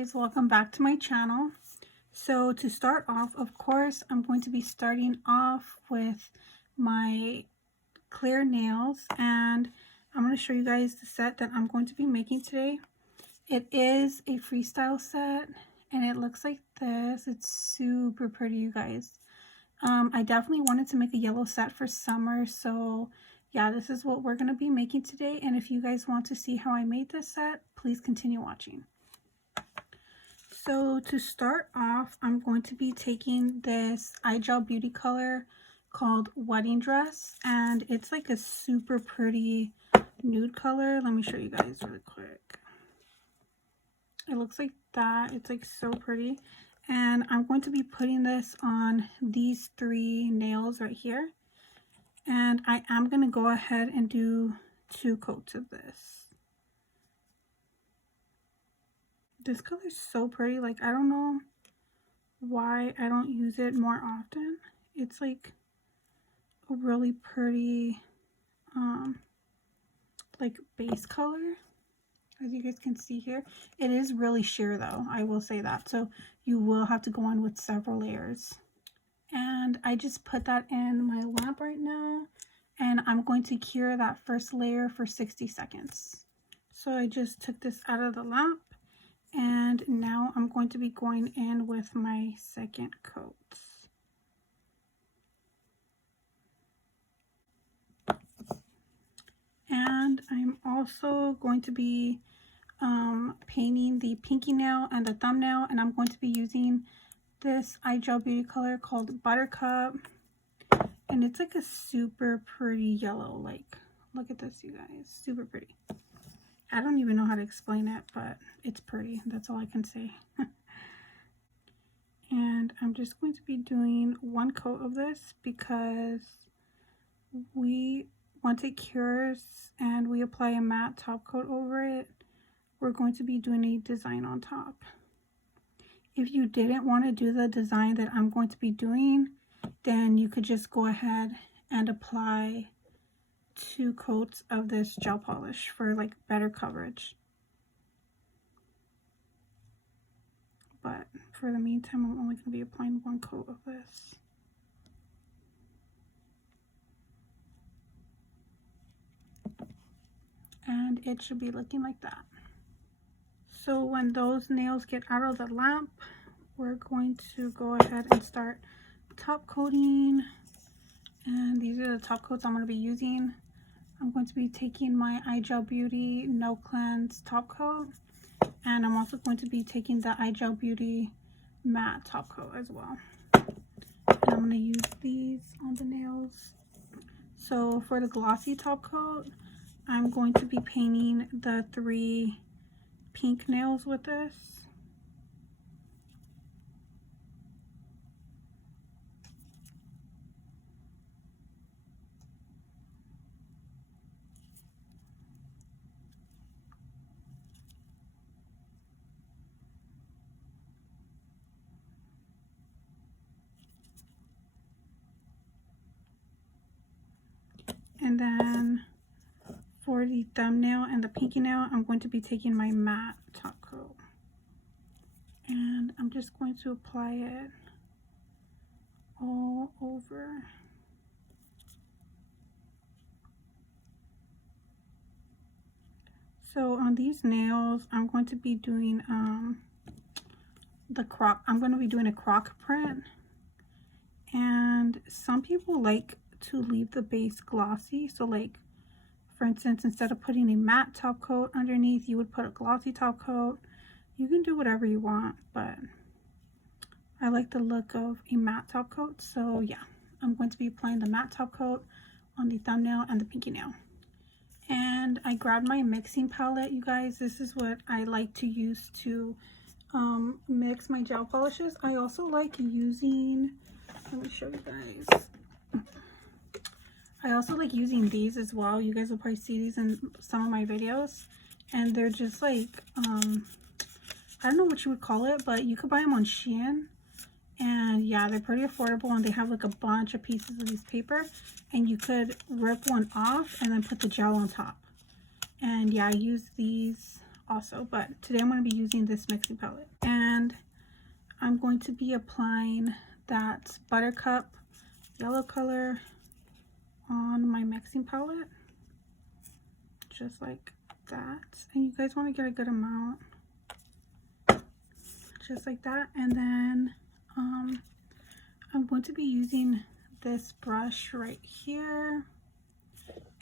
guys, welcome back to my channel. So to start off, of course, I'm going to be starting off with my clear nails, and I'm going to show you guys the set that I'm going to be making today. It is a freestyle set and it looks like this. It's super pretty, you guys. I definitely wanted to make a yellow set for summer, so yeah, this is what we're going to be making today. And if you guys want to see how I made this set, please continue watching. So to start off, I'm going to be taking this eye gel beauty color called Wedding Dress, and it's like a super pretty nude color. Let me show you guys really quick. It looks like that. It's like so pretty. And I'm going to be putting this on these 3 nails right here. And I am going to go ahead and do 2 coats of this. This color is so pretty. Like, I don't know why I don't use it more often. It's like a really pretty like base color, as you guys can see here. It is really sheer though, I will say that, so you will have to go on with several layers. And I just put that in my lamp right now, and I'm going to cure that first layer for 60 seconds. So I just took this out of the lamp, and now I'm going to be going in with my second coat. And I'm also going to be painting the pinky nail and the thumbnail, and I'm going to be using this eye gel beauty color called Buttercup, and it's like a super pretty yellow. Like, look at this, you guys, super pretty. I don't even know how to explain it, but it's pretty. That's all I can say. And I'm just going to be doing 1 coat of this because once it cures and we apply a matte top coat over it, we're going to be doing a design on top. If you didn't want to do the design that I'm going to be doing, then you could just go ahead and apply 2 coats of this gel polish for like better coverage. But for the meantime, I'm only going to be applying 1 coat of this. And it should be looking like that. So when those nails get out of the lamp, we're going to go ahead and start top coating. And these are the top coats I'm going to be using. I'm going to be taking my eye gel beauty no cleanse top coat, and I'm also going to be taking the eye gel beauty matte top coat as well. And I'm going to use these on the nails. So for the glossy top coat, I'm going to be painting the 3 pink nails with this. And then for the thumbnail and the pinky nail, I'm going to be taking my matte top coat. And I'm just going to apply it all over. So on these nails, I'm going to be doing the Croc. I'm going to be doing a Croc print. And some people like to leave the base glossy. So like, for instance, instead of putting a matte top coat underneath, you would put a glossy top coat. You can do whatever you want, but I like the look of a matte top coat. So yeah, I'm going to be applying the matte top coat on the thumbnail and the pinky nail. And I grabbed my mixing palette, you guys. This is what I like to use to mix my gel polishes. I also like using, let me show you guys. I also like using these as well. You guys will probably see these in some of my videos. And they're just like, I don't know what you would call it, but you could buy them on Shien. And yeah, they're pretty affordable, and they have like a bunch of pieces of this paper. And you could rip one off and then put the gel on top. And yeah, I use these also, but today I'm going to be using this mixing palette. And I'm going to be applying that Buttercup yellow color on my mixing palette. Just like that. And you guys want to get a good amount. Just like that. And then I'm going to be using this brush right here.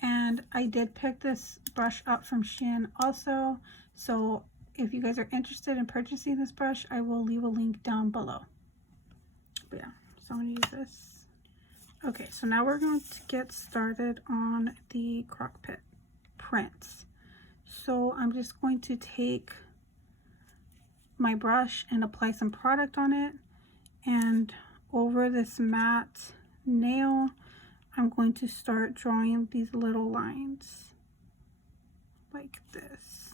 And I did pick this brush up from Shien also. So if you guys are interested in purchasing this brush, I will leave a link down below. But yeah, so I'm going to use this. Okay, so now we're going to get started on the Croc prints. So I'm just going to take my brush and apply some product on it. And over this matte nail, I'm going to start drawing these little lines like this.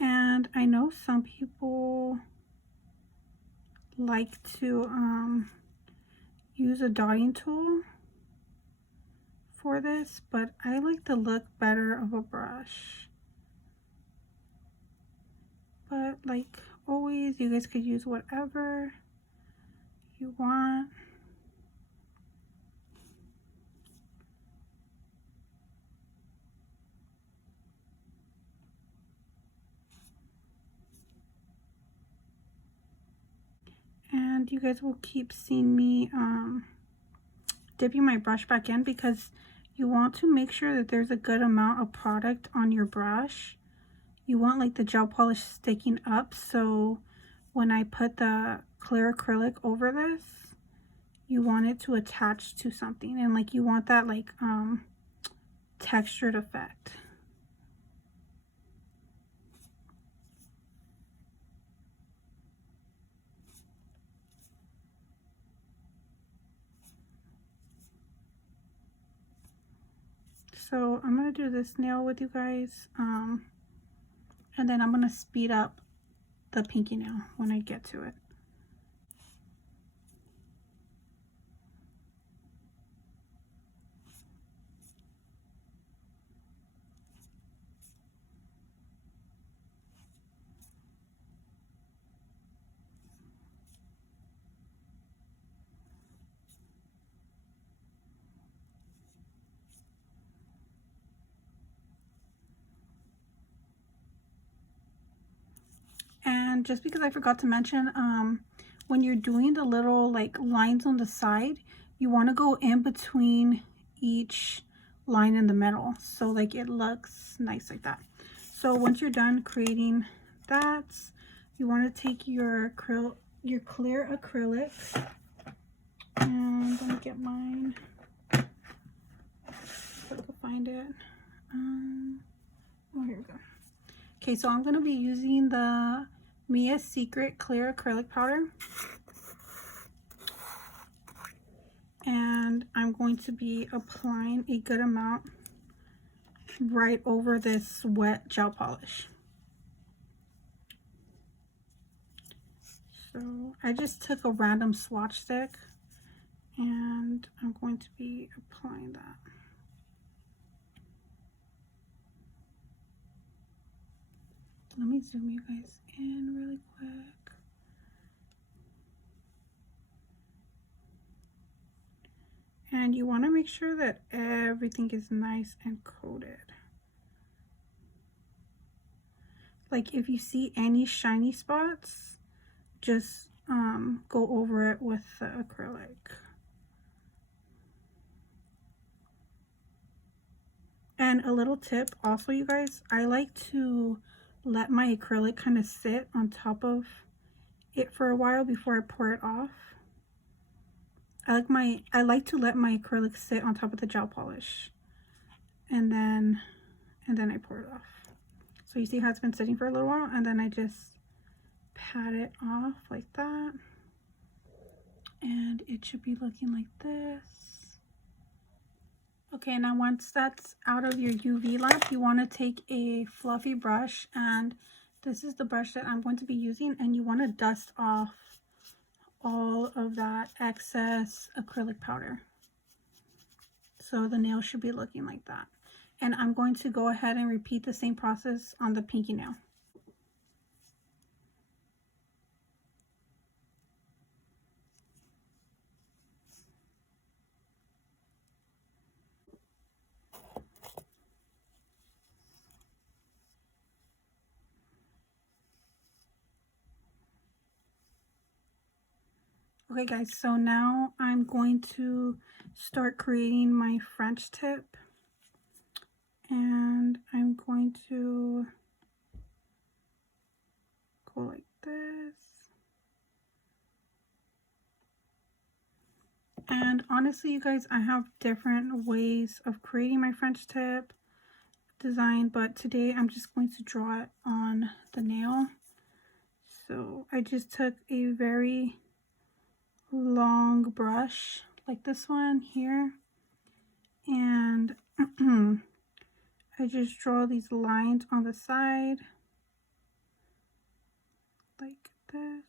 And I know some people like to use a dotting tool for this, but I like the look better of a brush. But like always, you guys could use whatever you want. And you guys will keep seeing me dipping my brush back in, because you want to make sure that there's a good amount of product on your brush. You want like the gel polish sticking up, so when I put the clear acrylic over this, you want it to attach to something, and like you want that like textured effect. So I'm gonna do this nail with you guys, and then I'm gonna speed up the pinky nail when I get to it. And just because I forgot to mention, when you're doing the little like lines on the side, you want to go in between each line in the middle, so like it looks nice like that. So once you're done creating that, you want to take your clear acrylics, and I'm gonna get mine if I can find it. Oh, here we go. Okay, so I'm going to be using the Mia's Secret clear acrylic powder, and I'm going to be applying a good amount right over this wet gel polish. So I just took a random swatch stick, and I'm going to be applying that. Let me zoom you guys in really quick. And you want to make sure that everything is nice and coated. Like if you see any shiny spots, just go over it with the acrylic. And a little tip also, you guys, I like to let my acrylic kind of sit on top of it for a while before I pour it off. I like to let my acrylic sit on top of the gel polish, and then I pour it off. So you see how it's been sitting for a little while, and then I just pat it off like that, and it should be looking like this. Okay, now once that's out of your UV lamp, you want to take a fluffy brush, and this is the brush that I'm going to be using, and you want to dust off all of that excess acrylic powder. So the nail should be looking like that. And I'm going to go ahead and repeat the same process on the pinky nail. Okay guys, so now I'm going to start creating my French tip. And I'm going to go like this. And honestly, you guys, I have different ways of creating my French tip design, but today I'm just going to draw it on the nail. So I just took a very long brush like this one here, and I just draw these lines on the side like this.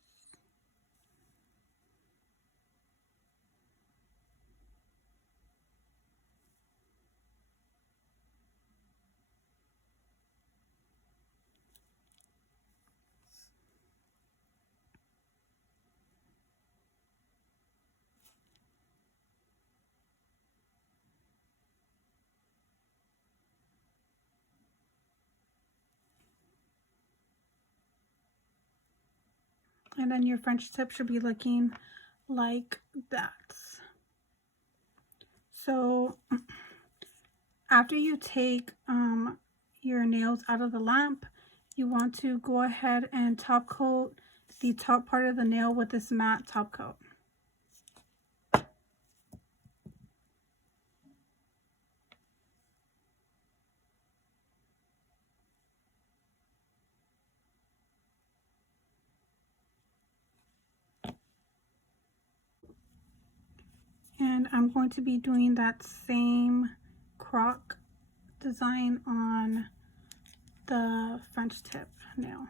And then your French tip should be looking like that. So after you take your nails out of the lamp, you want to go ahead and top coat the top part of the nail with this matte top coat. And I'm going to be doing that same croc design on the French tip nail.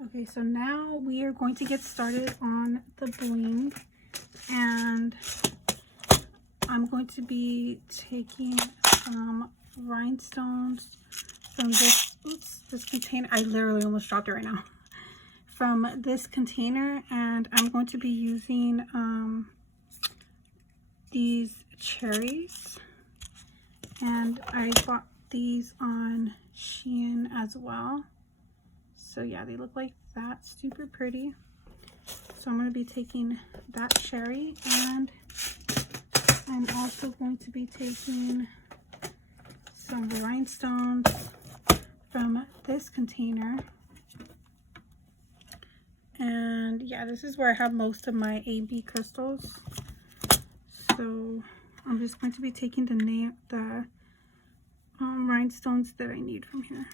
Okay, so now we are going to get started on the bling, and I'm going to be taking some rhinestones from this container. I literally almost dropped it right now. From this container, and I'm going to be using these cherries, and I bought these on Shien as well. So yeah, they look like that, super pretty. So I'm going to be taking that cherry, and I'm also going to be taking some rhinestones from this container. And yeah, this is where I have most of my AB crystals. So I'm just going to be taking the rhinestones that I need from here.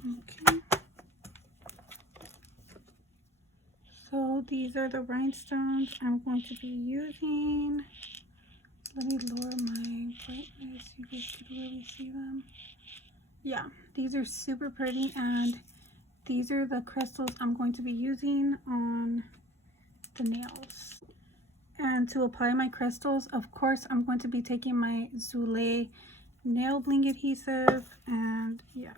Okay. So these are the rhinestones I'm going to be using. Let me lower my brightness so you guys can really see them. yeah, these are super pretty, and these are the crystals I'm going to be using on the nails. And to apply my crystals, of course, I'm going to be taking my sooooo nail bling adhesive, and yeah.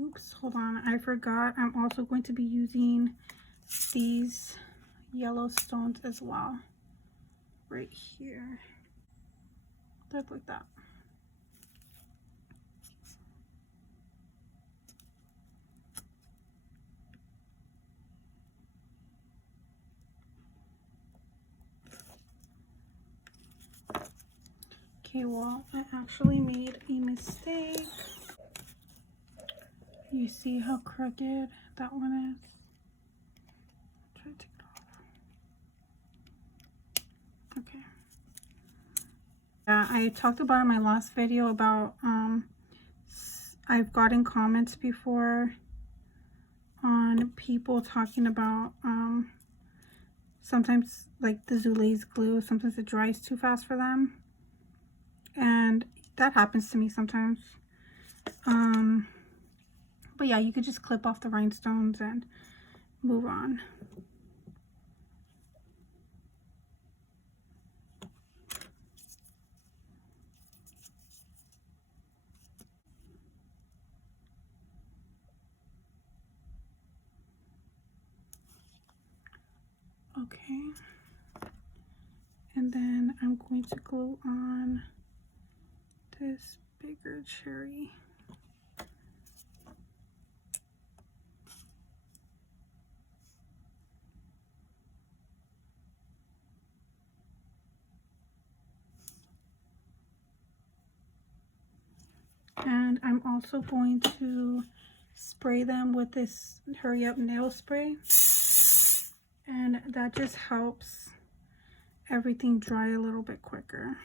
Oops, hold on, I forgot. I'm also going to be using these yellow stones as well, right here. Look like that. Okay, well, I actually made a mistake. You see how crooked that one is? Try to take it off. Okay. Yeah, I talked about in my last video about I've gotten comments before on people talking about sometimes like the Zoulé's glue, sometimes it dries too fast for them, and that happens to me sometimes. But yeah, you could just clip off the rhinestones and move on. Okay, and then I'm going to glue on this bigger cherry. And I'm also going to spray them with this hurry up nail spray, and that just helps everything dry a little bit quicker.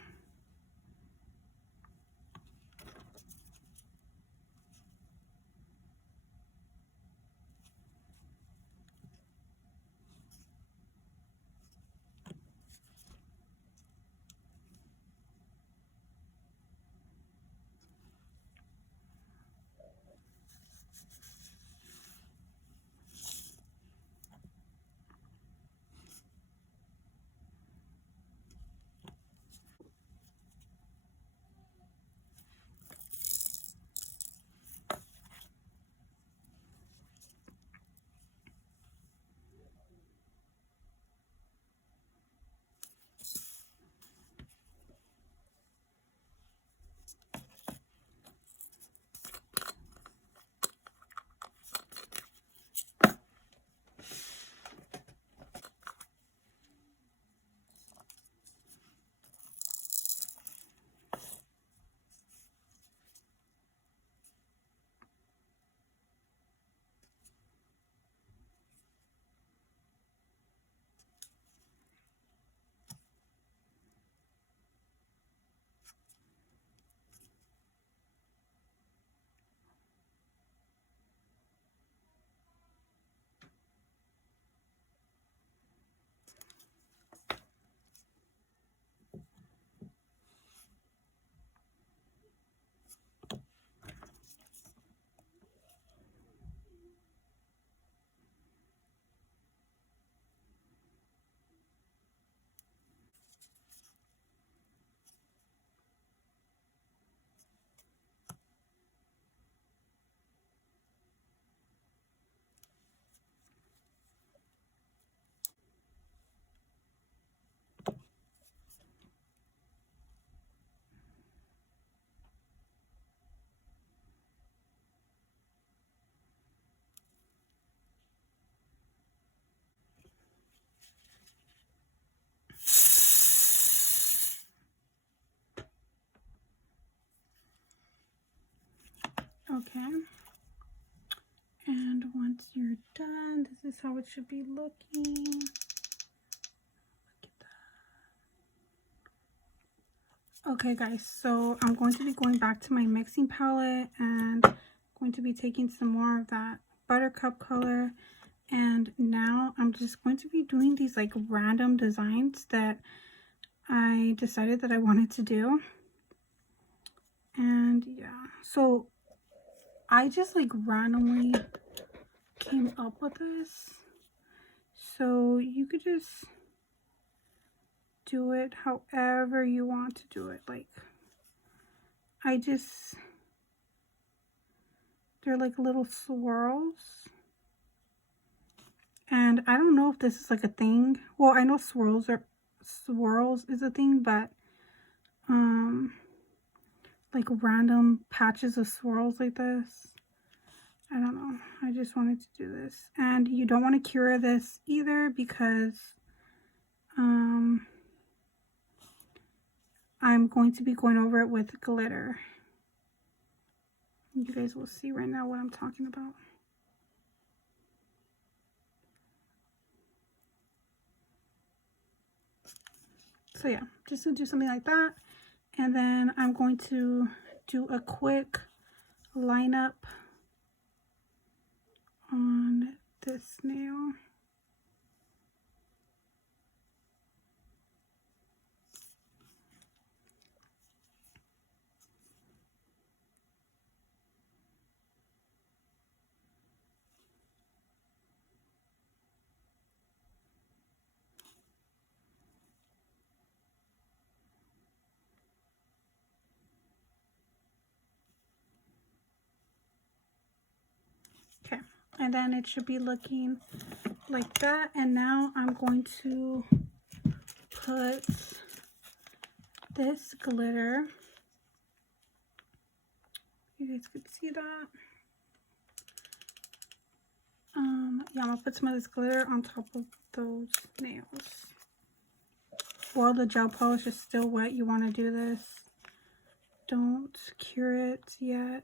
Okay, And once you're done, this is how it should be looking. Look at that. Okay guys, so I'm going to be going back to my mixing palette and going to be taking some more of that buttercup color, and now I'm just going to be doing these like random designs that I decided that I wanted to do. And yeah, so I just like randomly came up with this, so you could just do it however you want to do it. Like they're like little swirls, and I don't know if this is like a thing. Well, I know swirls is a thing, but like random patches of swirls like this, I don't know. I just wanted to do this. And you don't want to cure this either, because I'm going to be going over it with glitter. You guys will see right now what I'm talking about. So yeah, just to do something like that. And then I'm going to do a quick lineup on this nail. Okay, and then it should be looking like that. And now I'm going to put this glitter. You guys could see that. Yeah, I'm gonna put some of this glitter on top of those nails. While the gel polish is still wet, you want to do this. Don't cure it yet.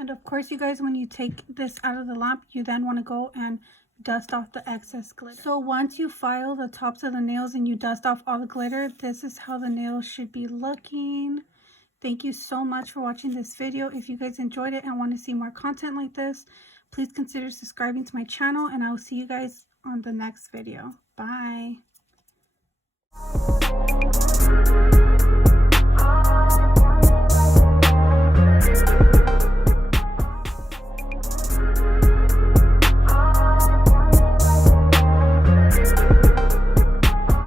And of course, you guys, when you take this out of the lamp, you then want to go and dust off the excess glitter. So once you file the tops of the nails and you dust off all the glitter, this is how the nails should be looking. Thank you so much for watching this video. If you guys enjoyed it and want to see more content like this, please consider subscribing to my channel, and I will see you guys on the next video. Bye.